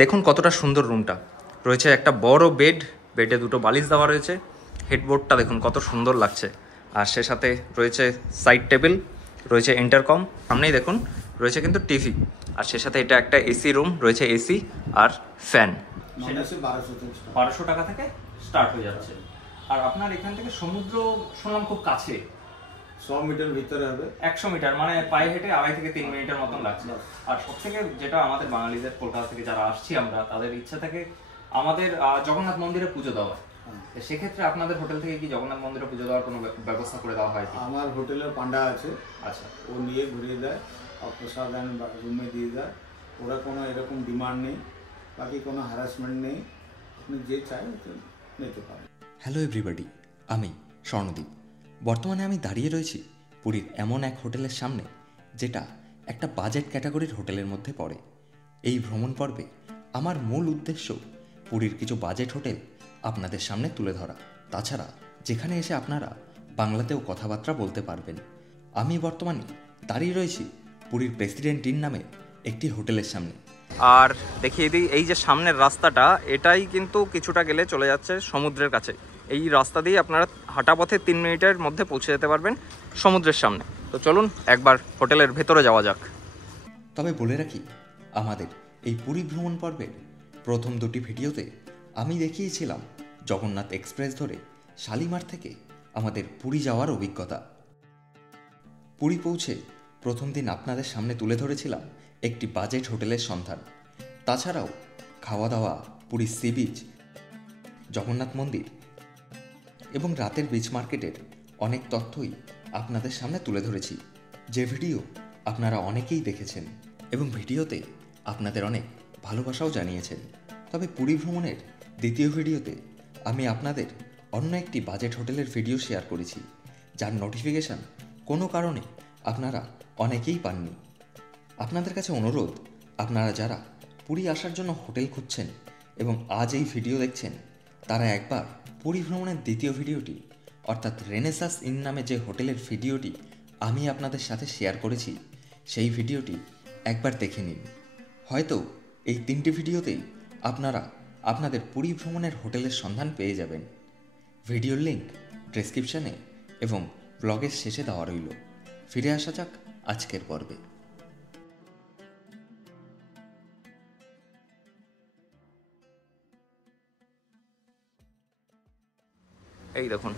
দেখুন কতটা সুন্দর রুমটা। রয়েছে একটা বড় বেড, বেডে দুটো বালিশ দেওয়া রয়েছে। হেডবোর্ডটা দেখুন কত সুন্দর লাগছে। আর সে সাথে রয়েছে সাইড টেবিল, রয়েছে ইন্টারকম, সামনেই দেখুন রয়েছে কিন্তু টিভি। আর সে সাথে এটা একটা এসি রুম, রয়েছে এসি আর ফ্যান। 1200 টাকা থেকে স্টার্ট হয়ে যাচ্ছে। আর আপনার এখান থেকে সমুদ্র শুনলাম খুব কাছে, 100 মিটার ভিতরে হবে। 100 মিটার মানে পায়ে হেঁটে 2.5 থেকে 3 মিনিটের মতন লাগছে। আর সব থেকে যেটা আমাদের বাঙালিদের, কলকাতা থেকে যারা আসছি আমরা, তাদের ইচ্ছা থাকে আমাদের জগন্নাথ মন্দিরে পুজো দেওয়া। সেক্ষেত্রে আপনাদের হোটেল থেকে কি জগন্নাথ মন্দিরে পুজো দেওয়ার কোনো ব্যবস্থা করে দেওয়া হয় কি? আমার হোটেলের পান্ডা আছে, আচ্ছা, ও নিয়ে ঘুরিয়ে দেয় আর প্রসাদ রুমে দিয়ে দেয়। ওরা কোনো এরকম ডিমান্ড নেই, বাকি কোনো হ্যারাসমেন্ট নেই, আপনি যে চাই নিতে পারেন। হ্যালো এভরিবডি, আমি স্বর্ণদীপ। বর্তমানে আমি দাঁড়িয়ে রয়েছি পুরীর এমন এক হোটেলের সামনে, যেটা একটা বাজেট ক্যাটাগরির হোটেলের মধ্যে পড়ে। এই ভ্রমণ পর্বে আমার মূল উদ্দেশ্য পুরীর কিছু বাজেট হোটেল আপনাদের সামনে তুলে ধরা। তাছাড়া যেখানে এসে আপনারা বাংলাতেও কথাবার্তা বলতে পারবেন। আমি বর্তমানে দাঁড়িয়ে রয়েছি পুরীর প্রেসিডেন্ট ইন নামে একটি হোটেলের সামনে। আর দেখিয়ে দিই, এই যে সামনের রাস্তাটা, এটাই কিন্তু কিছুটা গেলে চলে যাচ্ছে সমুদ্রের কাছে। এই রাস্তা দিয়ে আপনারা হাঁটা পথে 3 মিনিটের মধ্যে পৌঁছে যেতে পারবেন সমুদ্রের সামনে। তো চলুন একবার হোটেলের ভেতরে যাওয়া যাক। তবে বলে রাখি, আমাদের এই পুরী ভ্রমণ পর্বের প্রথম দুটি ভিডিওতে আমি দেখিয়েছিলাম জগন্নাথ এক্সপ্রেস ধরে শালিমার থেকে আমাদের পুরী যাওয়ার অভিজ্ঞতা। পুরী পৌঁছে প্রথম দিন আপনাদের সামনে তুলে ধরেছিলাম একটি বাজেট হোটেলের সন্ধান। তাছাড়াও খাওয়া দাওয়া, পুরী সি বিচ, জগন্নাথ মন্দির এবং রাতের বিচ মার্কেটের অনেক তথ্যই আপনাদের সামনে তুলে ধরেছি, যে ভিডিও আপনারা অনেকেই দেখেছেন এবং ভিডিওতে আপনাদের অনেক ভালোবাসাও জানিয়েছেন। তবে পুরী ভ্রমণের দ্বিতীয় ভিডিওতে আমি আপনাদের অন্য একটি বাজেট হোটেলের ভিডিও শেয়ার করেছি, যার নোটিফিকেশান কোনো কারণে আপনারা অনেকেই পাননি। আপনাদের কাছে অনুরোধ, আপনারা যারা পুরী আসার জন্য হোটেল খুঁজছেন এবং আজ এই ভিডিও দেখছেন, তারা একবার পুরী ভ্রমণের দ্বিতীয় ভিডিওটি অর্থাৎ রেনেসাস ইন নামে যে হোটেলের ভিডিওটি আমি আপনাদের সাথে শেয়ার করেছি, সেই ভিডিওটি একবার দেখে নিন। হয়তো এই 3টি ভিডিওতেই আপনারা আপনাদের পুরী ভ্রমণের হোটেলের সন্ধান পেয়ে যাবেন। ভিডিওর লিঙ্ক ডেসক্রিপশানে এবং ব্লগের শেষে দেওয়া রইল। ফিরে আসা যাক আজকের পর্বে। এই দেখুন,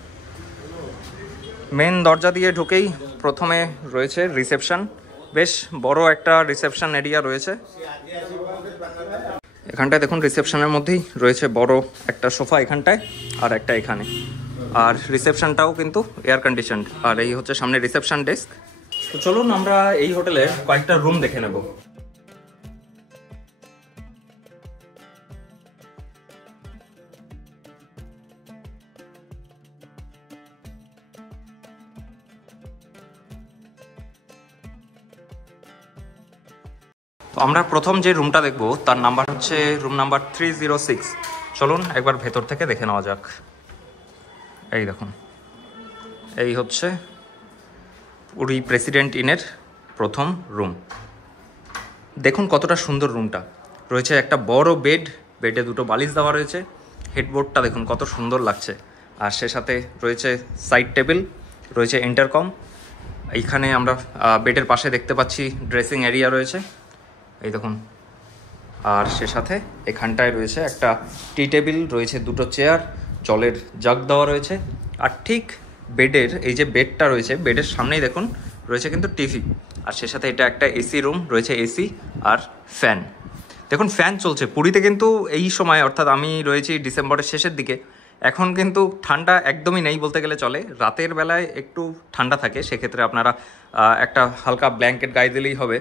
মেন দরজা দিয়ে ঢুকেই প্রথমে রয়েছে রিসেপশন। বেশ বড় একটা রিসেপশন এরিয়া রয়েছে এখানটায়। দেখুন রিসেপশনের মধ্যেই রয়েছে বড় একটা সোফা এখানটায় আর একটা এখানে। আর রিসেপশনটাও কিন্তু এয়ার কন্ডিশনড। আর এই হচ্ছে সামনে রিসেপশন ডেস্ক। তো চলুন আমরা এই হোটেলের কয়েকটা রুম দেখে নেব। তো আমরা প্রথম যে রুমটা দেখব তার নাম্বার হচ্ছে রুম নাম্বার 306। চলুন একবার ভেতর থেকে দেখে নেওয়া যাক। এই দেখুন, এই হচ্ছে পুরী প্রেসিডেন্ট ইনের প্রথম রুম। দেখুন কতটা সুন্দর রুমটা। রয়েছে একটা বড় বেড, বেডে দুটো বালিশ দেওয়া রয়েছে। হেডবোর্ডটা দেখুন কত সুন্দর লাগছে। আর সে সাথে রয়েছে সাইড টেবিল, রয়েছে ইন্টারকম। এইখানে আমরা বেডের পাশে দেখতে পাচ্ছি ড্রেসিং এরিয়া রয়েছে, এই দেখুন। আর সে সাথে এখানটায় রয়েছে একটা টি টেবিল, রয়েছে দুটো চেয়ার, জলের জাগ দেওয়া রয়েছে। আর ঠিক বেডের এই যে বেডটা রয়েছে, বেডের সামনেই দেখুন রয়েছে কিন্তু টিভি। আর সে সাথে এটা একটা এসি রুম, রয়েছে এসি আর ফ্যান। দেখুন ফ্যান চলছে পুরীতে কিন্তু এই সময়, অর্থাৎ আমি রয়েছি ডিসেম্বরের শেষের দিকে। এখন কিন্তু ঠান্ডা একদমই নেই বলতে গেলে চলে। রাতের বেলায় একটু ঠান্ডা থাকে, সেক্ষেত্রে আপনারা একটা হালকা ব্ল্যাঙ্কেট গায়ে দিলেই হবে।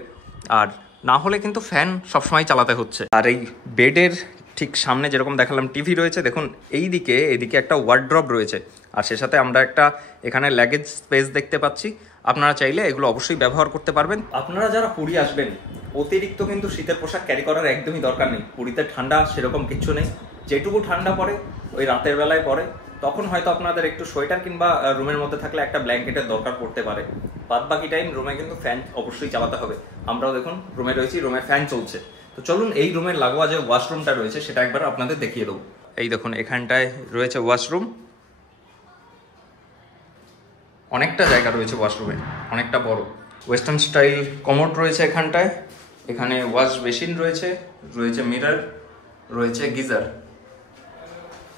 আর না হলে কিন্তু ফ্যান সবসময় চালাতে হচ্ছে। আর এই বেডের ঠিক সামনে যেরকম দেখালাম টিভি রয়েছে, দেখুন এইদিকে একটা ওয়ার্ড্রপ রয়েছে। আর সে সাথে আমরা একটা এখানে লাগেজ স্পেস দেখতে পাচ্ছি। আপনারা চাইলে এগুলো অবশ্যই ব্যবহার করতে পারবেন। আপনারা যারা পুরী আসবেন, অতিরিক্ত কিন্তু শীতের পোশাক ক্যারি করার একদমই দরকার নেই। পুরীতে ঠান্ডা সেরকম কিচ্ছু নেই। যেটুকু ঠান্ডা পড়ে ওই রাতের বেলায় পড়ে, তখন হয়তো আপনাদের একটু সোয়েটার কিংবা রুমের মধ্যে থাকলে একটা ব্ল্যাঙ্কেটের দরকার পড়তে পারে। বাদ বাকি টাইম রুমে কিন্তু ফ্যান অবশ্যই চালাতে হবে। আমরাও দেখুন রুমে রয়েছি, রুমে ফ্যান চলছে। তো চলুন এই রুমের লাগোয়া যে ওয়াশরুমটা রয়েছে সেটা একবার আপনাদের দেখিয়ে দেবো। এই দেখুন এখানটায় রয়েছে ওয়াশরুম, অনেকটা জায়গা রয়েছে ওয়াশরুমে, অনেকটা বড়। ওয়েস্টার্ন স্টাইল কমোড রয়েছে এখানটায়, এখানে ওয়াশ বেসিন রয়েছে, রয়েছে মিরর, রয়েছে গিজার।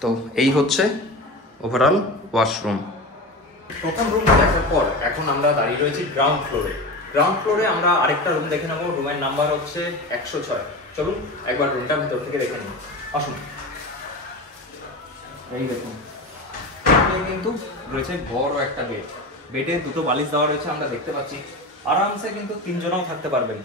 তো এই হচ্ছে ওভারঅল ওয়াশরুম। প্রথম রুম দেখার পর এখন আমরা দাঁড়িয়ে রয়েছি গ্রাউন্ড ফ্লোরে। গ্রাউন্ড ফ্লোরে আমরা আরেকটা রুম দেখে নেবো, রুমের নাম্বার হচ্ছে 106। চলুন একবার রুমটা ভেতর থেকে দেখে নিই, আসুন। এই দেখুন কিন্তু রয়েছে বড় একটা বেড, বেডে দুটো বালিশ দেওয়া রয়েছে, আমরা দেখতে পাচ্ছি আরামসে কিন্তু 3 জনও থাকতে পারবেন।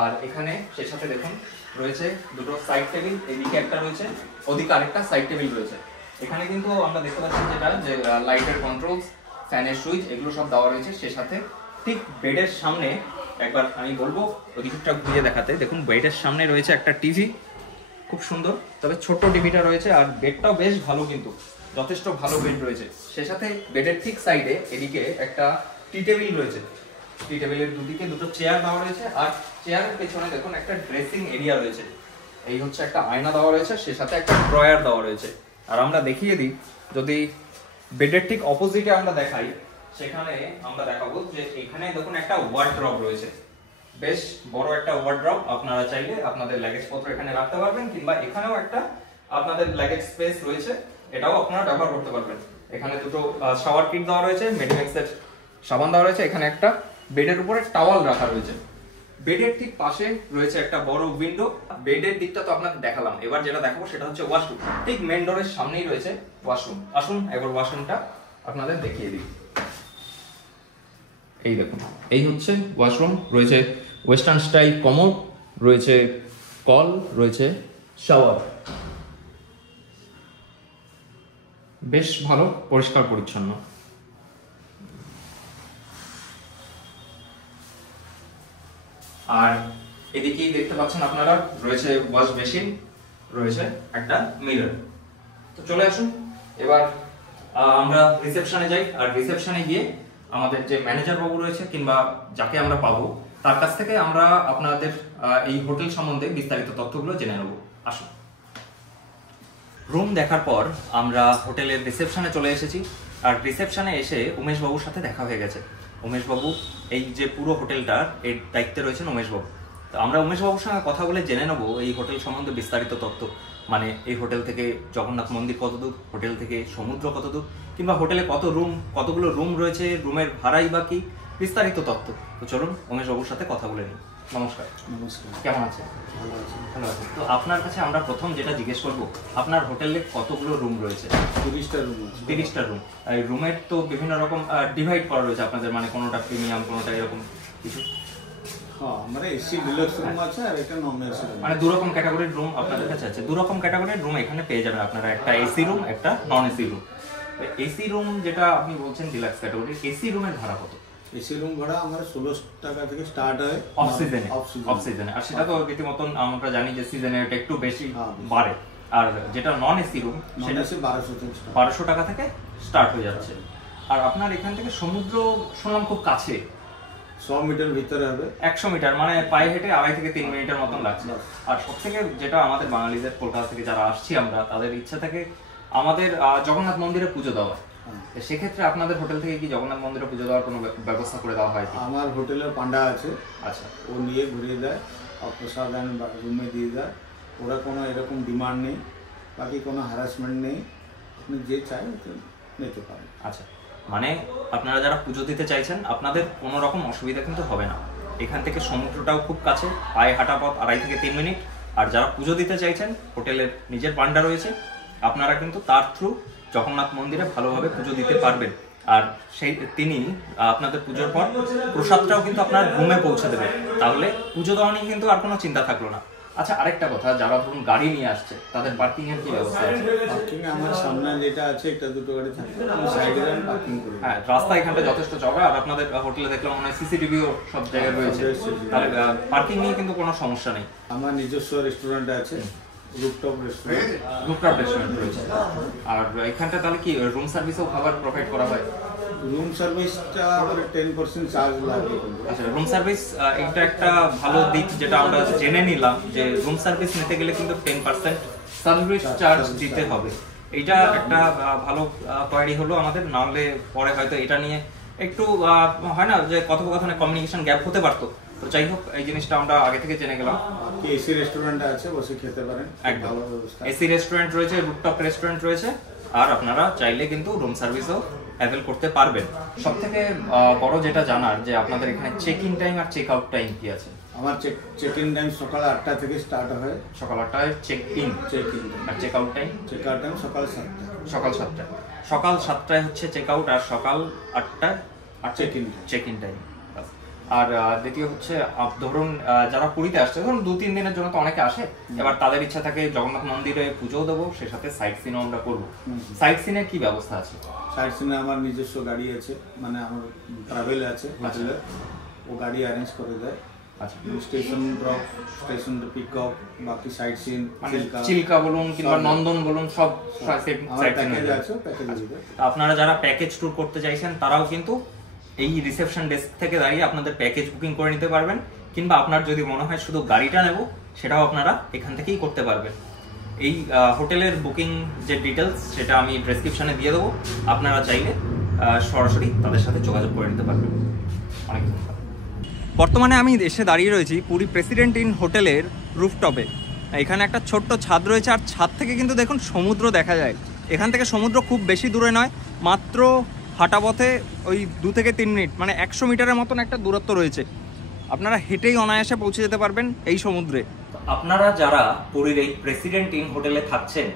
আর এখানে সেই সাথে দেখুন রয়েছে দুটো সাইড টেবিল, এদিকে একটা রয়েছে, ওদিকে আরেকটা সাইড টেবিল রয়েছে। এখানে কিন্তু আমরা দেখতে পাচ্ছি যেটা যে লাইটের কন্ট্রোলস, ফ্যানের সুইচ, এগুলো সব দেওয়া রয়েছে। সে সাথে ঠিক বেডের সামনে একবার আমি বলবো ওদিকটা ঘুরিয়ে দেখাতে, দেখুন বেডের সামনে রয়েছে একটা টিভি, খুব সুন্দর, তবে ছোট্ট টিভিটা রয়েছে। আর বেডটাও বেশ ভালো, কিন্তু যথেষ্ট ভালো বেড রয়েছে। সে সাথে বেডের ঠিক সাইডে এদিকে একটা টি টেবিল রয়েছে, টি টেবিলের দুদিকে দুটো চেয়ার দেওয়া রয়েছে। আর চেয়ারের পেছনে দেখুন একটা ড্রেসিং এরিয়া রয়েছে, এই হচ্ছে একটা আয়না দেওয়া রয়েছে, সে সাথে একটা ড্রয়ার দেওয়া রয়েছে। আর আমরা দেখিয়ে দিই, যদি বেডের ঠিক অপোজিটে আমরা দেখাই, সেখানে আমরা দেখাবো যে এখানে দেখুন একটা ওয়ার্ড্রব রয়েছে, বেশ বড় একটা ওয়ার্ড্রব। আপনারা চাইলে আপনাদের লাগেজ পত্র এখানে রাখতে পারবেন, কিংবা এখানেও একটা আপনাদের লাগেজ স্পেস রয়েছে, এটাও আপনারা ব্যবহার করতে পারবেন। এখানে দুটো শাওয়ার কিট দেওয়া রয়েছে, মেডিমেক্সের সাবান দেওয়া রয়েছে, এখানে একটা বেডের উপরে টাওয়াল রাখা রয়েছে। বেডের ঠিক পাশে রয়েছে একটা বড় উইন্ডো। বেডের দিকটা তো আপনাকে দেখালাম, এবার যেটা দেখাবো সেটা হচ্ছে ওয়াশরুম। ঠিক মেন ডোরের সামনেই রয়েছে ওয়াশরুম। আসুন একবার ওয়াশরুমটা আপনাদের দেখিয়ে দিই। এই দেখুন এই হচ্ছে ওয়াশরুম, রয়েছে ওয়েস্টার্ন স্টাইল কমোড, রয়েছে কল, রয়েছে শাওয়ার, বেশ ভালো পরিষ্কার পরিচ্ছন্ন। আর এদিকেই দেখতে পাচ্ছেন আপনারা রয়েছে ওয়াশ বেসিন, রয়েছে একটা মিরর। তো চলে আসুন এবার আমরা রিসেপশনে যাই। আর রিসেপশনে গিয়ে আমাদের যে ম্যানেজার বাবু রয়েছে কিংবা যাকে আমরা পাবো, তার কাছ থেকে আমরা আপনাদের এই হোটেল সম্বন্ধে বিস্তারিত তথ্যগুলো জেনে নেব। আসুন। রুম দেখার পর আমরা হোটেলের রিসেপশনে চলে এসেছি। আর রিসেপশনে এসে উমেশ বাবুর সাথে দেখা হয়ে গেছে। উমেশ বাবু এই যে পুরো হোটেলটার এর দায়িত্বে রয়েছেন উমেশ বাবু। তো আমরা উমেশ বাবুর সঙ্গে কথা বলে জেনে নেব এই হোটেল সম্বন্ধে বিস্তারিত তথ্য, মানে এই হোটেল থেকে জগন্নাথ মন্দির কত দূর, হোটেল থেকে সমুদ্র কত দূর, কিংবা হোটেলে কতগুলো রুম রয়েছে, রুমের ভাড়াই বা কি, বিস্তারিত তথ্য। তো চলুন উমেশ বাবুর সাথে কথা বলে নিই। নমস্কার। নমস্কার। কেমন আছেন? ভালো আছি। ভালো আছেন। তো আপনার কাছে আমরা প্রথম যেটা জিজ্ঞেস করব, আপনার হোটেলে কতগুলো রুম রয়েছে? 30টা রুম আছে। 30টা রুম। এই রুমের তো বিভিন্ন রকম ডিভাইড করা রয়েছে আপনাদের, মানে কোনোটা প্রিমিয়াম, কোনোটা এরকম কিছু? হ্যাঁ, মানে এসি ডিলাক্স রুম আছে আর এটা নন এসি রুম। মানে দু রকম ক্যাটাগরির রুম আপনাদের কাছে আছে। দু রকম ক্যাটাগরির রুম এখানে পেয়ে যাবেন আপনারা, একটা এসি রুম, একটা non AC room. AC room যেটা আপনি বলছেন ডিলাক্স ক্যাটাগরি, এসি রুমের ভাড়া কত? এসি রুম ভাড়া আমার 16 টাকা থেকে স্টার্ট হয় অফ সিজনে। অফ অফ সিজনে। আর সেটা তো রীতিমতন আমরা জানি যে সিজনে এটা একটু বেশি হ্যাঁ, বাড়ে। আর যেটা নন এসি রুম সেটা 1200 থেকে start। 1200 টাকা থেকে স্টার্ট হয়ে যাচ্ছে। আর আপনার এখান থেকে সমুদ্র শুনলাম খুব কাছে, 100 মিটার ভিতরে হবে। 100 মিটার, মানে পায়ে হেঁটে 2.5 থেকে 3 মিনিটের মতন লাগছে। আর সব থেকে যেটা আমাদের বাঙালিদের, কলকাতা থেকে যারা আসছি আমরা, তাদের ইচ্ছা থাকে আমাদের জগন্নাথ মন্দিরে পুজো দেওয়া। সেক্ষেত্রে আপনাদের হোটেল থেকে কি জগন্নাথ মন্দিরে পুজো দেওয়ার কোনো ব্যবস্থা করে দেওয়া হয় কি? আমার হোটেলের পান্ডা আছে, আচ্ছা, ও নিয়ে ঘুরিয়ে দেয় আর প্রসাদ রুমে দিয়ে দেয়। ওরা কোনো এরকম ডিমান্ড নেই, বাকি কোনো হ্যারাসমেন্ট নেই, আপনি যে চাই নিতে পারেন। আচ্ছা, মানে আপনারা যারা পুজো দিতে চাইছেন আপনাদের কোনো রকম অসুবিধা কিন্তু হবে না। এখান থেকে সমুদ্রটাও খুব কাছে, পায়ে হাঁটা পথ 2.5 থেকে 3 মিনিট। আর যারা পুজো দিতে চাইছেন, হোটেলের নিজের পান্ডা রয়েছে, আপনারা কিন্তু তার থ্রু জগন্নাথ মন্দিরে ভালোভাবে পুজো দিতে পারবেন। আর তিনি আপনাদের পুজোর পর প্রসাদটাও কিন্তু আপনার রুমে পৌঁছে দেবে। তাহলে পুজো দেওয়া নিয়ে কিন্তু আর কোনো চিন্তা থাকলো না। আচ্ছা, আরেকটা কথা, যারা ধরুন গাড়ি নিয়ে আসছে তাদের পার্কিং এর কি ব্যবস্থা আছে? পার্কিং আমার সামনে যেটা আছে, একটা দুটো গাড়ি থাকবে, আমি সাইডে পার্কিং করি। হ্যাঁ, রাস্তা এখানটা যথেষ্ট চওড়া। আর আপনাদের হোটেলে দেখলাম মনে হয় সিসিটিভিও সব জায়গায় রয়েছে, তাহলে পার্কিং নিয়ে কিন্তু কোনো সমস্যা নেই। আমার নিজস্ব রেস্টুরেন্ট আছে, রুফটপ রেস্টুরেন্ট। রুফটপ রেস্টুরেন্ট রয়েছে। আর এখানটা তাহলে কি রুম সার্ভিসেও খাবার প্রোভাইড করা হয়? রুম সার্ভিসটা আমাদের 10% চার্জ লাগে। আচ্ছা, রুম সার্ভিস এটা একটা ভালো দিক যেটা আমরা জেনে নিলাম যে রুম সার্ভিস নিতে গেলে কিন্তু 10% সার্ভিস চার্জ দিতে হবে। এটা একটা ভালো কোয়ারি হলো আমাদের, না হলে পরে হয়তো এটা নিয়ে একটু হয় না যে কথোপকথনে কমিউনিকেশন গ্যাপ হতে পারতো। তো যাই হোক, এই জিনিসটা আমরা আগে থেকে জেনে গেলাম। এসি রেস্টুরেন্ট আছে, বসে খেতে পারেন, একদম ভালো ব্যবস্থা। এসি রেস্টুরেন্ট রয়েছে, রুফটপ রেস্টুরেন্ট রয়েছে, আর আপনারা চাইলে কিন্তু রুম সার্ভিসও অ্যাভেল করতে পারবেন। সব থেকে বড় যেটা জানার যে আপনাদের এখানে চেক ইন টাইম আর চেক আউট টাইম কি আছে? আমার চেক ইন টাইম সকাল 8টা থেকে স্টার্ট হয়। সকাল 8টায় চেক ইন, আর check out time? Check out time সকাল 7টা। সকাল 7টা। সকাল 7টায় হচ্ছে চেক আউট, আর সকাল 8টায় আর চেক ইন টাইম। আর দ্বিতীয় হচ্ছে ধরুন যারা পুরীতে আসছে, ধরুন 2-3 দিনের জন্য তো অনেকে আসে, এবার তাদের ইচ্ছা থাকে জগন্নাথ মন্দিরে পুজোও দেবো, সে সাথে সাইট সিনও আমরা করবো। সাইট সিনের কি ব্যবস্থা আছে? সাইট সিনে আমার নিজস্ব গাড়ি আছে, মানে আমার ট্রাভেল আছে হোটেলে, ও গাড়ি অ্যারেঞ্জ করে দেয়। আচ্ছা, station drop, station pick up, বাকি সাইট সিন, চিল্কা বলুন কিংবা নন্দন বলুন, সব সাইট সিন আছে। আপনারা যারা প্যাকেজ ট্যুর করতে চাইছেন তারাও কিন্তু এই রিসেপশন ডেস্ক থেকে দাঁড়িয়ে আপনাদের প্যাকেজ বুকিং করে নিতে পারবেন, কিংবা আপনার যদি মনে হয় শুধু গাড়িটা নেব, সেটাও আপনারা এখান থেকেই করতে পারবেন। এই হোটেলের বুকিং যে ডিটেলস সেটা আমি ডেসক্রিপশনে দিয়ে দেবো, আপনারা চাইলে সরাসরি তাদের সাথে যোগাযোগ করে নিতে পারবেন। অনেক ধন্যবাদ। বর্তমানে আমি এসে দাঁড়িয়ে রয়েছি পুরী প্রেসিডেন্ট ইন হোটেলের রুফটপে। এখানে একটা ছোট্ট ছাদ রয়েছে, আর ছাদ থেকে কিন্তু দেখুন সমুদ্র দেখা যায়। এখান থেকে সমুদ্র খুব বেশি দূরে নয়, মাত্র হাঁটা পথে ওই 2 থেকে 3 মিনিট, মানে 100 মিটারের মতন একটা দূরত্ব রয়েছে। আপনারা হেঁটেই অনায়াসে পৌঁছে যেতে পারবেন এই সমুদ্রে। আপনারা যারা পুরীর এই প্রেসিডেন্ট ইন হোটেলে থাকছেন,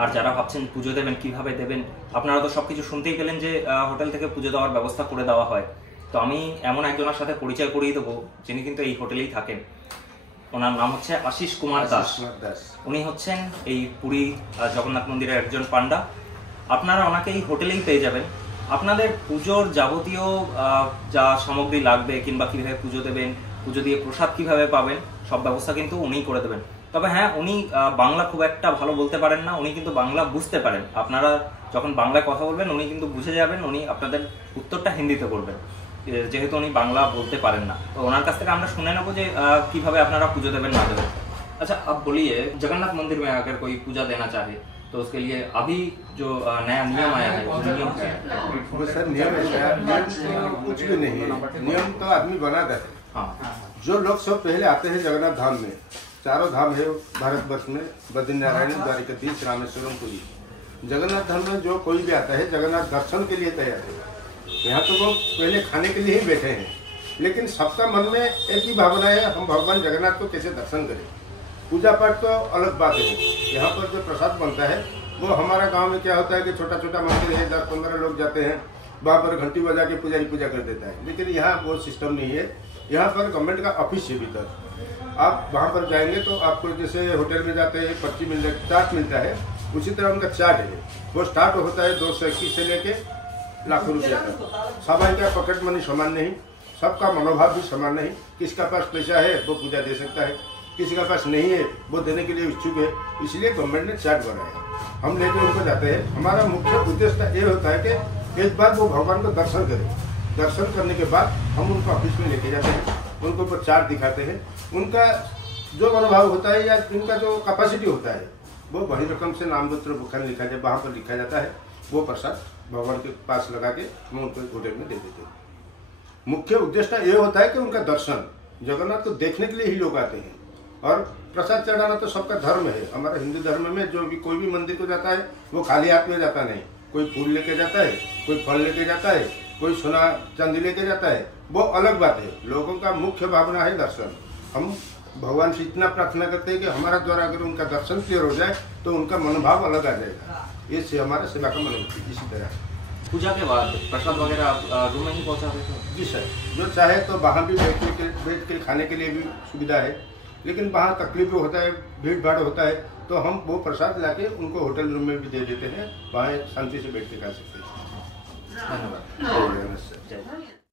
আর যারা ভাবছেন পুজো দেবেন কিভাবে দেবেন, আপনারা তো সবকিছু শুনতেই পেলেন যে হোটেল থেকে পুজো দেওয়ার ব্যবস্থা করে দেওয়া হয়। তো আমি এমন একজনের সাথে পরিচয় করিয়ে দেবো যিনি কিন্তু এই হোটেলেই থাকেন। ওনার নাম হচ্ছে আশিস কুমার দাস। উনি হচ্ছেন এই পুরী জগন্নাথ মন্দিরের একজন পান্ডা। আপনারা ওনাকে এই হোটেলেই পেয়ে যাবেন। আপনাদের পুজোর যাবতীয় যা সামগ্রী লাগবে, কিংবা কিভাবে পুজো দেবেন, পুজো দিয়ে প্রসাদ কিভাবে পাবেন, সব ব্যবস্থা কিন্তু উনিই করে দেবেন। তবে হ্যাঁ, উনি বাংলা খুব একটা ভালো বলতে পারেন না, উনি কিন্তু বাংলা বুঝতে পারেন। আপনারা যখন বাংলায় কথা বলবেন উনি কিন্তু বুঝে যাবেন, উনি আপনাদের উত্তরটা হিন্দিতে করবেন, যেহেতু উনি বাংলা বলতে পারেন না। তো ওনার কাছ থেকে আমরা শুনে নেবো যে কিভাবে আপনারা পুজো দেবেন না देवें। अच्छा, अब बोलिए, जगन्नाथ मंदिर में अगर कोई पूजा देना चाहे तो उसके लिए अभी जो नया नियम आया है वो नियम क्या है? सर नियम कुछ भी नहीं है, नियम तो आदमी बनाता है। हाँ, जो लोग सब पहले आते हैं जगन्नाथ धाम में, चारों धाम है भारतवर्ष में, बद्रीनारायण, द्वारिकाधीश, रामेश्वरम, पुरी। जगन्नाथ धाम में जो कोई भी आता है जगन्नाथ दर्शन के लिए तैयार है। यहाँ तो वो पहले खाने के लिए ही बैठे हैं, लेकिन सबका मन में एक ही भावना है, हम भगवान जगन्नाथ को कैसे दर्शन करें। पूजा पाठ तो अलग बात है, यहाँ पर जो प्रसाद बनता है वो हमारा गांव में क्या होता है कि छोटा छोटा मंदिर है, 10-15 लोग जाते हैं, वहाँ पर घंटी बजा के पुजारी पूजा कर देता है। लेकिन यहाँ वो सिस्टम नहीं है। यहाँ पर गवर्नमेंट का ऑफिस है भीतर, आप वहाँ पर जाएंगे तो आपको जैसे होटल में जाते हैं पर्ची मिल जाती, चार्ट मिलता है, उसी तरह उनका चार्ट है। वो स्टार्ट होता है 221 से लेके लाखों रुपया तक। सभी का पॉकेट मनी समान नहीं, सबका मनोभाव भी समान नहीं। किसका पास पैसा है वो पूजा दे सकता है, किसी का पास नहीं है वो देने के लिए इच्छुक है, इसलिए गवर्नमेंट ने चार्ट बनाया। हम लेके उनको जाते हैं। हमारा मुख्य उद्देश्य ये होता है कि एक बार वो भगवान को दर्शन करें। दर्शन करने के बाद हम उनको ऑफिस में लेके जाते हैं, उनको ऊपर चार्ट दिखाते हैं। उनका जो मनोभाव होता है या उनका जो कैपेसिटी होता है वो वही रकम से नामपत्र बुखान लिखा जाए, वहाँ पर लिखा जाता है। वो प्रसाद भगवान के पास लगा के हम उनको होटल में दे देते हैं। मुख्य उद्देश्य ये होता है कि उनका दर्शन, जगन्नाथ को देखने के लिए ही लोग आते हैं। और प्रसाद चढ़ाना तो सबका धर्म है। हमारे हिंदू धर्म में जो भी कोई भी मंदिर को जाता है वो खाली हाथ में जाता नहीं, कोई फूल लेके जाता है, कोई फल लेके जाता है, कोई सोना चांदी लेके जाता है, वो अलग बात है। लोगों का मुख्य भावना है दर्शन। हम भगवान से इतना प्रार्थना करते हैं कि हमारा द्वारा अगर उनका दर्शन क्लियर हो जाए तो उनका मनोभाव अलग आ जाएगा। ये से हमारे सेवा का मनोभाव इसी तरह। पूजा के बाद प्रसाद वगैरह आप रूम में ही पहुँचा देते हैं? जी सर, जो चाहे तो वहाँ भी बैठ के खाने के लिए भी सुविधा है, लेकिन वहाँ तकलीफ होता है, भीड़ भाड़ होता है, तो हम वो प्रसाद लाके उनको होटल रूम में भी दे देते हैं, वहाँ शांति से बैठ के खा सकते हैं। धन्यवाद। धन्यवाद सर।